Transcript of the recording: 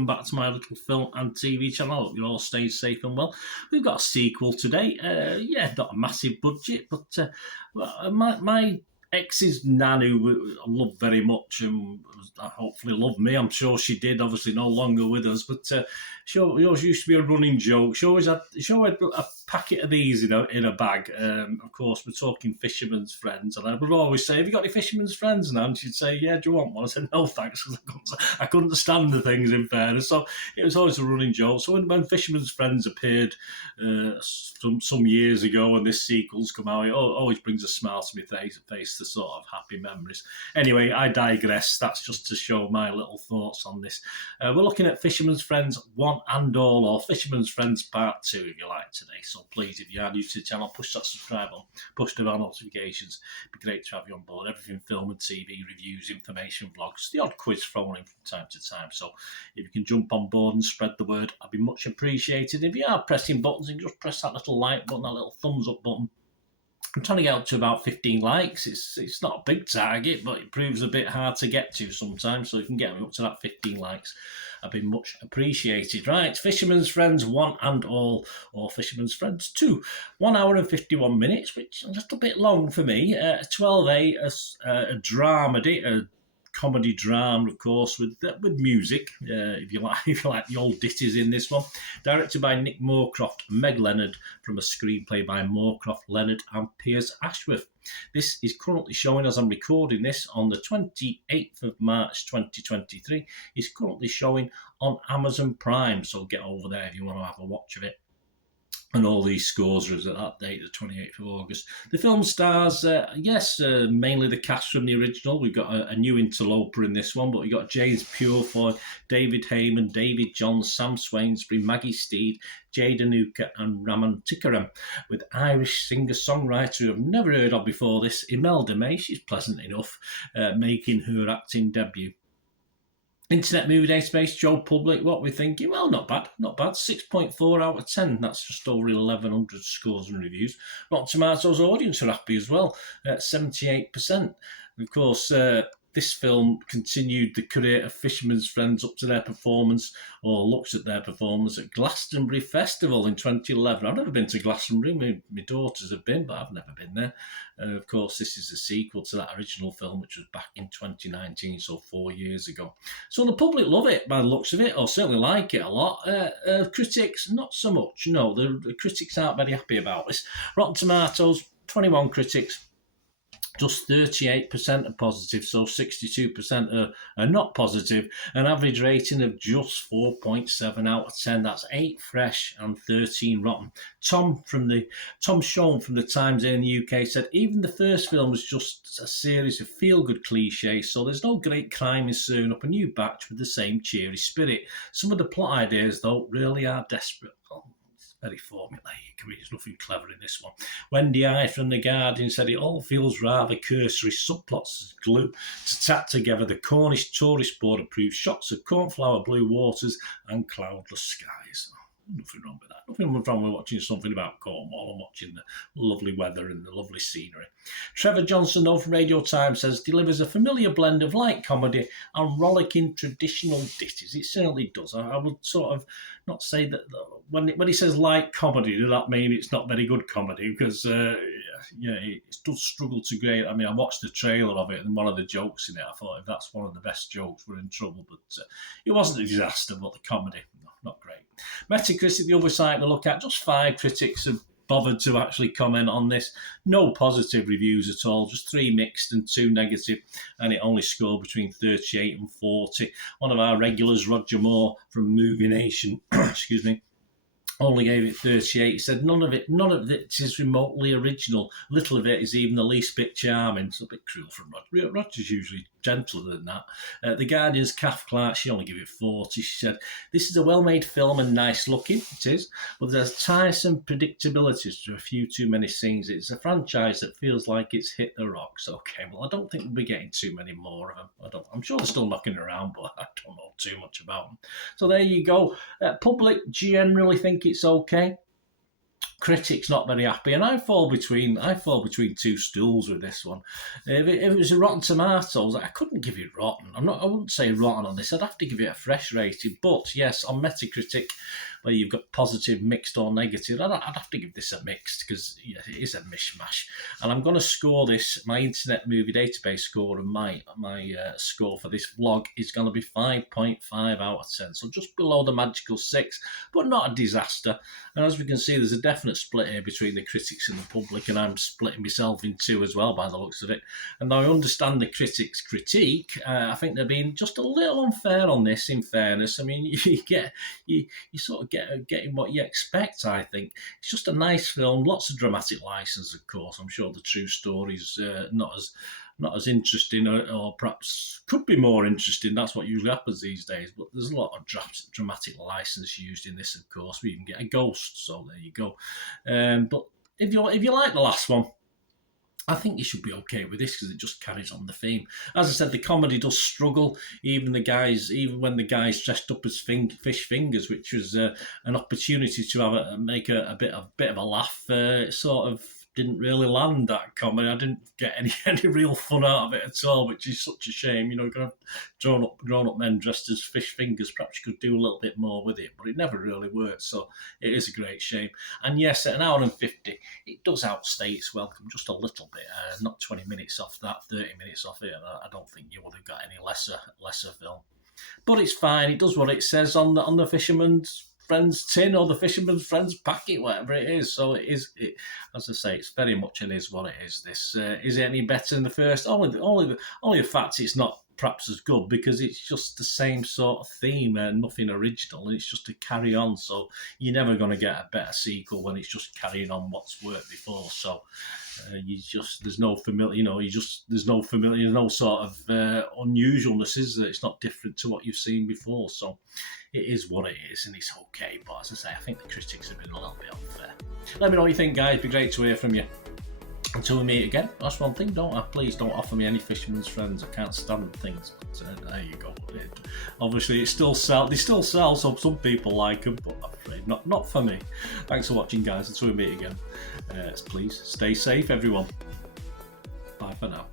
welcome back to my little film and TV channel. I hope you're all staying safe and well. We've got a sequel today. Not a massive budget, but my ex's nan, who I love very much and hopefully loved me. I'm sure she did, obviously no longer with us, but she always used to be a running joke. She always had a packet of these in a bag. Of course, we're talking Fisherman's Friends, and I would always say, have you got any Fisherman's Friends now? And she'd say, yeah, do you want one? I said, no, thanks, because I couldn't stand the things, in fairness. So it was always a running joke. So when Fisherman's Friends appeared some years ago and this sequel's come out, it always brings a smile to my face, the sort of happy memories. Anyway, I digress. That's just to show my little thoughts on this. We're looking at Fisherman's Friends 1 and all, or Fisherman's Friends Part 2, if you like, today. So please, if you are new to the channel, push that subscribe on, push the bell notifications. It'd be great to have you on board. Everything film and TV, reviews, information, vlogs, the odd quiz thrown in from time to time. So if you can jump on board and spread the word, I'd be much appreciated. If you are pressing buttons, you can just press that little like button, that little thumbs up button. I'm trying to get up to about 15 likes. It's not a big target, but it proves a bit hard to get to sometimes. So if you can get me up to that 15 likes, I'd be much appreciated. Right, Fisherman's Friends 1 and all, or Fisherman's Friends 2. 1 hour and 51 minutes, which is a little bit long for me. 12A, a dramedy, a comedy drama, of course, with music, if you like the old ditties in this one. Directed by Nick Moorcroft and Meg Leonard, from a screenplay by Moorcroft, Leonard and Piers Ashworth. This is currently showing, as I'm recording this, on the 28th of March 2023. It's currently showing on Amazon Prime, so get over there if you want to have a watch of it. And all these scores are at that date, the 28th of August. The film stars, mainly the cast from the original. We've got a new interloper in this one, but we've got James Purefoy, David Heyman, David Johns, Sam Swainsbury, Maggie Steed, Jade Anuka and Raman Tikaram, with Irish singer-songwriter who I've never heard of before this, Imelda May. She's pleasant enough, making her acting debut. Internet Movie Database, Joe Public, what we're thinking? Well, not bad. 6.4 out of 10. That's just over 1,100 scores and reviews. Rotten Tomatoes audience are happy as well, at 78%. Of course, this film continued the career of Fisherman's Friends up to their performance, or looks at their performance, at Glastonbury Festival in 2011. I've never been to Glastonbury. My daughters have been, but I've never been there. Of course, this is a sequel to that original film, which was back in 2019, so 4 years ago. So the public love it by the looks of it, or certainly like it a lot. Critics, not so much. No, the critics aren't very happy about this. Rotten Tomatoes, 21 critics. Just 38% are positive, so 62% are not positive. An average rating of just 4.7 out of 10. That's 8 fresh and 13 rotten. Tom Shone from the Times in the UK said, even the first film was just a series of feel-good cliches, so there's no great crime in serving up a new batch with the same cheery spirit. Some of the plot ideas, though, really are desperate. Very formulaic. There's nothing clever in this one. Wendy I from The Guardian said it all feels rather cursory subplots as glue to tack together the Cornish tourist board approved shots of cornflower blue waters and cloudless skies. Nothing wrong with that. Nothing wrong with watching something about Cornwall and watching the lovely weather and the lovely scenery. Trevor Johnson, though, from Radio Times, says delivers a familiar blend of light comedy and rollicking traditional ditties. It certainly does. I would sort of not say that when he says light comedy, does that mean it's not very good comedy? Because it does struggle to grade. I mean, I watched the trailer of it, and one of the jokes in it, I thought if that's one of the best jokes, we're in trouble. But it wasn't a disaster, but the comedy, not great. Metacritic, the other site to look at, just 5 critics have bothered to actually comment on this. No positive reviews at all, just 3 mixed and 2 negative, and it only scored between 38 and 40. One of our regulars, Roger Moore from Movie Nation, excuse me, only gave it 38. He said none of it is remotely original. Little of it is even the least bit charming. It's a bit cruel from Roger. Roger's usually gentler than that. The Guardian's Kath Clark, she only gave it 40. She said, this is a well-made film and nice looking, it is, but there's tiresome predictabilities to a few too many scenes. It's a franchise that feels like it's hit the rocks. Okay, well, I don't think we'll be getting too many more of them. I'm sure they're still knocking around, but I don't know too much about them. So there you go. Public generally think it's okay. critics not very happy, and I fall between two stools with this one. If it was a Rotten Tomatoes, I couldn't give it rotten. I wouldn't say rotten on this. I'd have to give it a fresh rating. But yes, on Metacritic, where you've got positive, mixed, or negative, I'd have to give this a mixed, because yeah, it is a mishmash. And I'm going to score this. My Internet Movie Database score and my score for this vlog is going to be 5.5 out of 10. So just below the magical 6, but not a disaster. And as we can see, there's a definite split here between the critics and the public, and I'm splitting myself in two as well by the looks of it. And I understand the critics' critique. I think they're being just a little unfair on this, in fairness. I mean, you sort of getting what you expect, I think. It's just a nice film, lots of dramatic license, of course. I'm sure the true story's not as interesting, or perhaps could be more interesting. That's what usually happens these days. But there's a lot of dramatic license used in this, of course. We even get a ghost, so there you go. But if you like the last one, I think you should be okay with this, because it just carries on the theme. As I said, the comedy does struggle. Even when the guys dressed up as fish fingers, which was an opportunity to make a bit of a laugh, sort of didn't really land, that comedy. I didn't get any real fun out of it at all, which is such a shame. You know, you're going to grown up men dressed as fish fingers. Perhaps you could do a little bit more with it, but it never really worked. So it is a great shame. And yes, at an hour and 50, it does outstay its welcome just a little bit. Not 20 minutes off that, 30 minutes off it. I don't think you would have got any lesser film. But it's fine. It does what it says on the Fisherman's Friends tin, or the Fisherman's Friends packet, whatever it is. So it is. As I say, it's very much and is what it is. This is it any better than the first? Only the fact it's not perhaps as good, because it's just the same sort of theme, nothing original, and it's just a carry on. So you're never going to get a better sequel when it's just carrying on what's worked before. So there's no familiar, there's no sort of unusualness, is there? It's not different to what you've seen before. So it is what it is, and it's okay. But as I say, I think the critics have been a little bit unfair. Let me know what you think, guys. It'd be great to hear from you. Until we meet again, that's one thing. Please don't offer me any Fisherman's Friends. I can't stand things. But there you go. Obviously, they still sell. So some people like them, but I'm afraid not for me. Thanks for watching, guys. Until we meet again, please stay safe, everyone. Bye for now.